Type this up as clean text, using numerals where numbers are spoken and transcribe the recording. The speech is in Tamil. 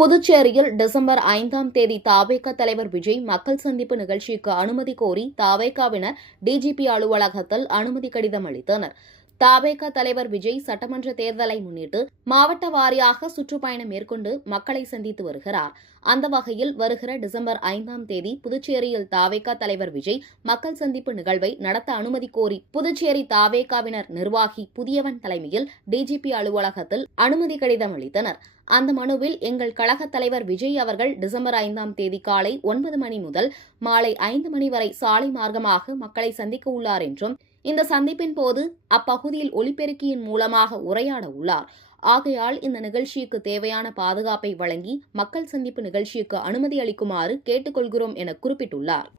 புதுச்சேரியில் டிசம்பர் 5ஆம் தேதி தவேக தலைவர் விஜய் மக்கள் சந்திப்பு நிகழ்ச்சிக்கு அனுமதி கோரி தவேகவினர் டிஜிபி அலுவலகத்தில் அனுமதி கடிதம் அளித்தனர். தவேக தலைவர் விஜய் சட்டமன்ற தேர்தலை முன்னிட்டு மாவட்ட வாரியாக சுற்றுப்பயணம் மேற்கொண்டு மக்களை சந்தித்து வருகிறார். அந்த வகையில் வருகிற டிசம்பர் 5ஆம் தேதி புதுச்சேரியில் தவேக தலைவர் விஜய் மக்கள் சந்திப்பு நிகழ்வை நடத்த அனுமதி கோரி புதுச்சேரி தவேகவினர் நிர்வாகி புதியவன் தலைமையில் டிஜிபி அலுவலகத்தில் அனுமதி கடிதம் அளித்தனர். அந்த மனுவில் எங்கள் கழக தலைவர் விஜய் அவர்கள் டிசம்பர் 5ஆம் தேதி காலை 9 மணி முதல் மாலை 5 மணி வரை சாலை மார்க்கமாக மக்களை சந்திக்க உள்ளார் என்றும், இந்த சந்திப்பின் போது அப்பகுதியில் ஒலிபெருக்கியின் மூலமாக உரையாட உள்ளார். ஆகையால் இந்த நிகழ்ச்சிக்கு தேவையான பாதுகாப்பை வழங்கி மக்கள் சந்திப்பு நிகழ்ச்சிக்கு அனுமதி அளிக்குமாறு கேட்டுக்கொள்கிறோம் என குறிப்பிட்டுள்ளார்.